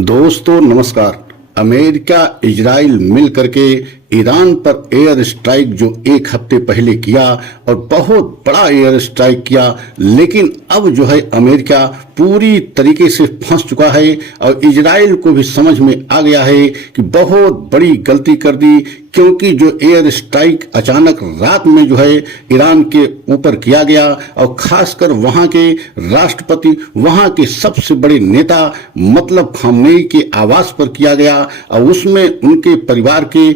दोस्तों नमस्कार। America Israel मिल करके ईरान पर एयर स्ट्राइक जो एक हफ्ते पहले किया और बहुत बड़ा एयर स्ट्राइक किया, लेकिन अब जो है अमेरिका पूरी तरीके से फंस चुका है और इजराइल को भी समझ में आ गया है कि बहुत बड़ी गलती कर दी, क्योंकि जो एयर स्ट्राइक अचानक रात में जो है ईरान के ऊपर किया गया और खासकर वहां के राष्ट्रपति, वहां के सबसे बड़े नेता मतलब खामेनी के आवास पर किया गया और उसमें उनके परिवार के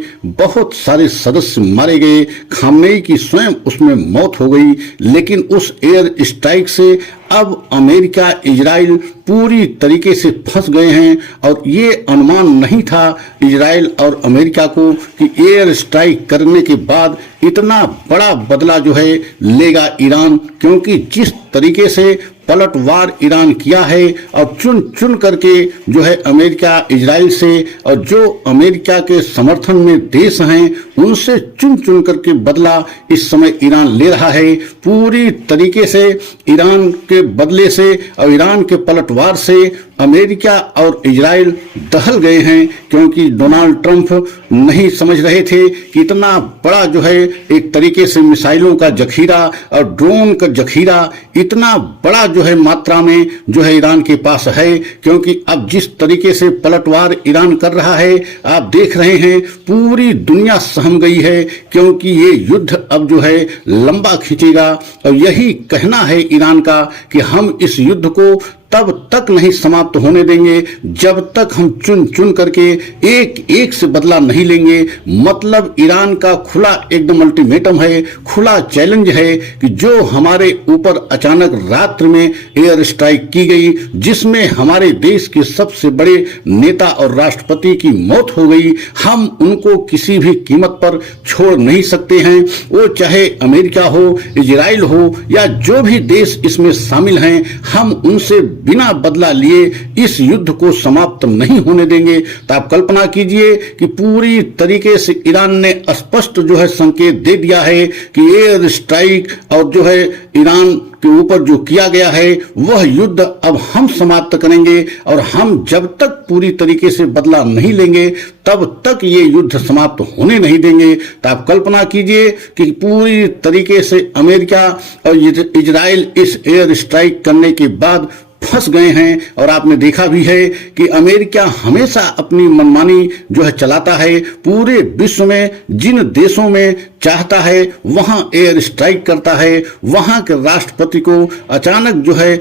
बहुत सारे सदस्य मारे गए। खामेनी की स्वयं उसमें मौत हो गई। लेकिन उस एयर स्ट्राइक से अब अमेरिका इजराइल पूरी तरीके से फंस गए हैं और ये अनुमान नहीं था इजराइल और अमेरिका को कि एयर स्ट्राइक करने के बाद इतना बड़ा बदला जो है लेगा ईरान, क्योंकि जिस तरीके से पलटवार ईरान किया है और चुन चुन करके जो है अमेरिका इजराइल से और जो अमेरिका के समर्थन में देश हैं उनसे चुन चुन करके बदला इस समय ईरान ले रहा है। पूरी तरीके से ईरान के बदले से और ईरान के पलटवार से अमेरिका और इजराइल दहल गए हैं, क्योंकि डोनाल्ड ट्रंप नहीं समझ रहे थे कि इतना बड़ा जो है एक तरीके से मिसाइलों का जखीरा और ड्रोन का जखीरा इतना बड़ा जो है मात्रा में जो है ईरान के पास है। क्योंकि अब जिस तरीके से पलटवार ईरान कर रहा है आप देख रहे हैं, पूरी दुनिया सहम गई है, क्योंकि ये युद्ध अब जो है लंबा खींचेगा और यही कहना है ईरान का कि हम इस युद्ध को तब तक नहीं समाप्त होने देंगे जब तक हम चुन चुन करके एक एक से बदला नहीं लेंगे। मतलब ईरान का खुला एकदम अल्टीमेटम है, खुला चैलेंज है कि जो हमारे ऊपर अचानक रात्रि में एयर स्ट्राइक की गई, जिसमें हमारे देश के सबसे बड़े नेता और राष्ट्रपति की मौत हो गई, हम उनको किसी भी कीमत पर छोड़ नहीं सकते हैं। वो चाहे अमेरिका हो, इजराइल हो या जो भी देश इसमें शामिल हैं, हम उनसे बिना बदला लिए इस युद्ध को समाप्त नहीं होने देंगे। तो आप कल्पना कीजिए कि पूरी तरीके से ईरान ने स्पष्ट जो है संकेत दे दिया है कि एयर स्ट्राइक और जो है ईरान के ऊपर जो किया गया है वह युद्ध अब हम समाप्त करेंगे और हम जब तक पूरी तरीके से बदला नहीं लेंगे तब तक ये युद्ध समाप्त होने नहीं देंगे। तो आप कल्पना कीजिए कि पूरी तरीके से अमेरिका और इजराइल इस एयर स्ट्राइक करने के बाद फंस गए हैं। और आपने देखा भी है कि अमेरिका हमेशा अपनी मनमानी जो है चलाता है, पूरे विश्व में जिन देशों में चाहता है वहां एयर स्ट्राइक करता है, वहां के राष्ट्रपति को अचानक जो है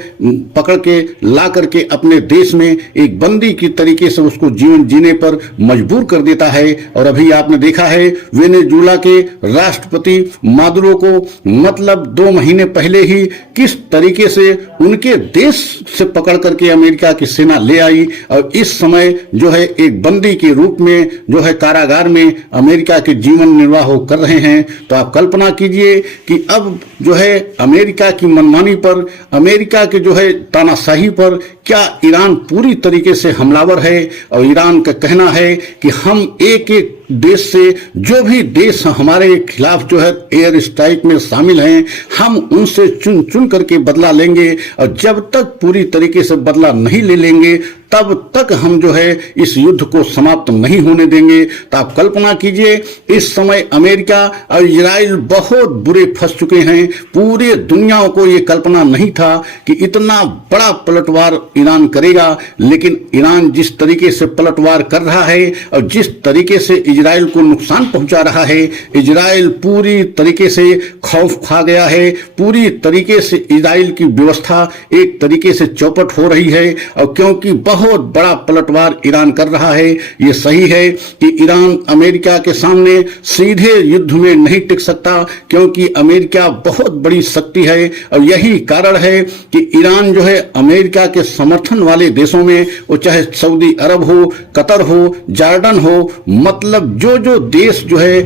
पकड़ के ला करके अपने देश में एक बंदी की तरीके से उसको जीवन जीने पर मजबूर कर देता है। और अभी आपने देखा है वेनेजुएला के राष्ट्रपति मादुरो को मतलब 2 महीने पहले ही किस तरीके से उनके देश से पकड़ करके अमेरिका की सेना ले आई और इस समय जो है एक बंदी के रूप में जो है कारागार में अमेरिका के जीवन निर्वाह कर रहे हैं। तो आप कल्पना कीजिए कि अब जो है अमेरिका की मनमानी पर, अमेरिका के जो है तानाशाही पर क्या ईरान पूरी तरीके से हमलावर है। और ईरान का कहना है कि हम एक एक देश से, जो भी देश हमारे खिलाफ जो है एयर स्ट्राइक में शामिल हैं, हम उनसे चुन चुन करके बदला लेंगे और जब तक पूरी तरीके से बदला नहीं ले लेंगे तब तक हम जो है इस युद्ध को समाप्त नहीं होने देंगे। तो आप कल्पना कीजिए इस समय अमेरिका और इजराइल बहुत बुरे फंस चुके हैं। पूरे दुनिया को ये कल्पना नहीं था कि इतना बड़ा पलटवार ईरान करेगा, लेकिन ईरान जिस तरीके से पलटवार कर रहा है और जिस तरीके से इजराइल को नुकसान पहुंचा रहा है, इजराइल पूरी तरीके से खौफ खा गया है। पूरी तरीके से इजराइल की व्यवस्था एक तरीके से चौपट हो रही है और क्योंकि बहुत बड़ा पलटवार ईरान कर रहा है। ये सही है कि ईरान अमेरिका के सामने सीधे युद्ध में नहीं टिक सकता, क्योंकि अमेरिका बहुत बड़ी शक्ति है और यही कारण है कि ईरान जो है अमेरिका के समर्थन वाले देशों में, वो चाहे सऊदी अरब हो, कतर हो, जॉर्डन हो, मतलब जो जो देश जो है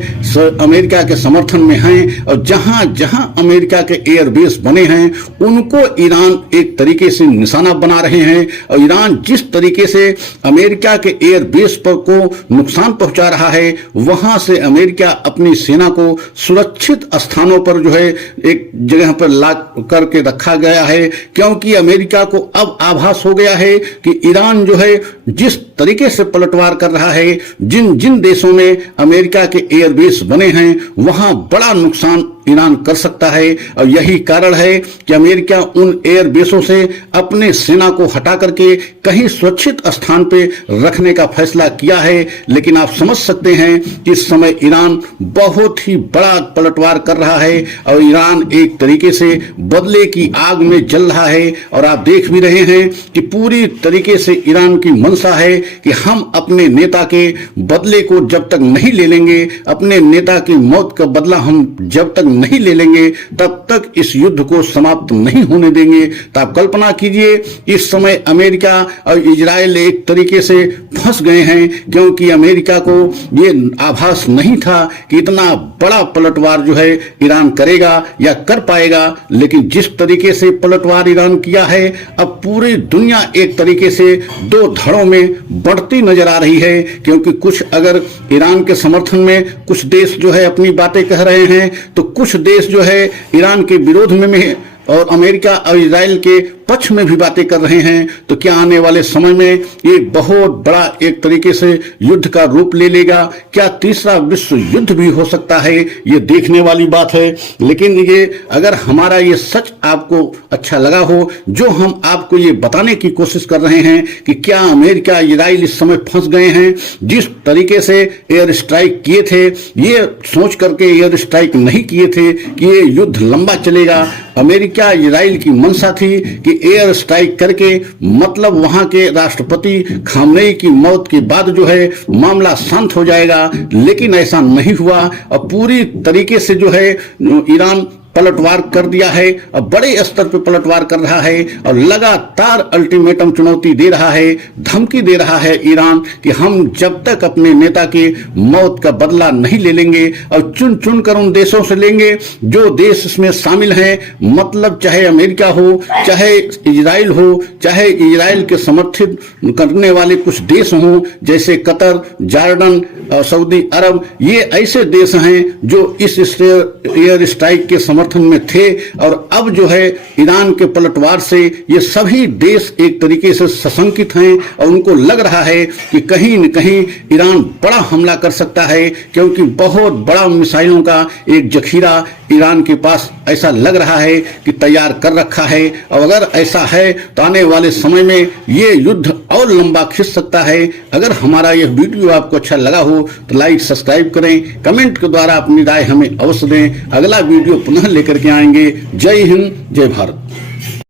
अमेरिका के समर्थन में हैं और जहां जहां अमेरिका के एयरबेस बने हैं उनको ईरान एक तरीके से निशाना बना रहे हैं। और ईरान जिस तरीके से अमेरिका के एयरबेस पर को नुकसान पहुंचा रहा है, वहां से अमेरिका अपनी सेना को सुरक्षित स्थानों पर जो है एक जगह पर ला करके रखा गया है, क्योंकि अमेरिका को अब आभास आभास हो गया है कि ईरान जो है जिस तरीके से पलटवार कर रहा है, जिन जिन देशों में अमेरिका के एयरबेस बने हैं वहां बड़ा नुकसान ईरान कर सकता है। और यही कारण है कि अमेरिका उन एयरबेसों से अपने सेना को हटा करके कहीं सुरक्षित स्थान पे रखने का फैसला किया है। लेकिन आप समझ सकते हैं कि इस समय ईरान बहुत ही बड़ा पलटवार कर रहा है और ईरान एक तरीके से बदले की आग में जल रहा है। और आप देख भी रहे हैं कि पूरी तरीके से ईरान की मंशा है कि हम अपने नेता के बदले को जब तक नहीं ले लेंगे, अपने नेता की मौत का बदला हम जब तक नहीं ले लेंगे, तब तक इस युद्ध को समाप्त नहीं होने देंगे। तो आप कल्पना कीजिए इस समय अमेरिका और इजराइल एक तरीके से फंस गए हैं, क्योंकि अमेरिका को ये आभास नहीं था कि इतना बड़ा पलटवार जो है ईरान करेगा या कर पाएगा। लेकिन जिस तरीके से पलटवार ईरान किया है, अब पूरी दुनिया एक तरीके से दो धड़ों में बढ़ती नजर आ रही है। क्योंकि कुछ अगर ईरान के समर्थन में कुछ देश जो है अपनी बातें कह रहे हैं, तो कुछ देश जो है ईरान के विरोध में और अमेरिका और इजराइल के पक्ष में भी बातें कर रहे हैं। तो क्या आने वाले समय में ये बहुत बड़ा एक तरीके से युद्ध का रूप ले लेगा? क्या तीसरा विश्व युद्ध भी हो सकता है? ये देखने वाली बात है। लेकिन ये अगर हमारा ये सच आपको अच्छा लगा हो, जो हम आपको ये बताने की कोशिश कर रहे हैं कि क्या अमेरिका इजराइल इस समय फंस गए हैं, जिस तरीके से एयर स्ट्राइक किए थे, ये सोच करके एयर स्ट्राइक नहीं किए थे कि ये युद्ध लंबा चलेगा। अमेरिका इजराइल की मंशा थी कि एयर स्ट्राइक करके मतलब वहां के राष्ट्रपति खामनेई की मौत के बाद जो है मामला शांत हो जाएगा। लेकिन ऐसा नहीं हुआ और पूरी तरीके से जो है ईरान पलटवार कर दिया है और बड़े स्तर पर पलटवार कर रहा है और लगातार अल्टीमेटम चुनौती दे रहा है, धमकी दे रहा है ईरान कि हम जब तक अपने नेता के मौत का बदला नहीं ले लेंगे और चुन चुन कर उन देशों से लेंगे जो देश इसमें शामिल हैं, मतलब चाहे अमेरिका हो, चाहे इजराइल हो, चाहे इजराइल के समर्थित करने वाले कुछ देश हों जैसे कतर, जॉर्डन, सऊदी अरब। ये ऐसे देश हैं जो इस एयर स्ट्राइक के समर्थन में थे और अब जो है ईरान के पलटवार से ये सभी देश एक तरीके से सशंकित हैं और उनको लग रहा है कि कहीं न कहीं ईरान बड़ा हमला कर सकता है, क्योंकि बहुत बड़ा मिसाइलों का एक जखीरा ईरान के पास ऐसा लग रहा है कि तैयार कर रखा है। और अगर ऐसा है तो आने वाले समय में ये युद्ध और लंबा खिंच सकता है। अगर हमारा यह वीडियो आपको अच्छा लगा हो तो लाइक सब्सक्राइब करें, कमेंट के द्वारा अपनी राय हमें अवश्य दें। अगला वीडियो पुनः लेकर के आएंगे। जय हिंद, जय भारत।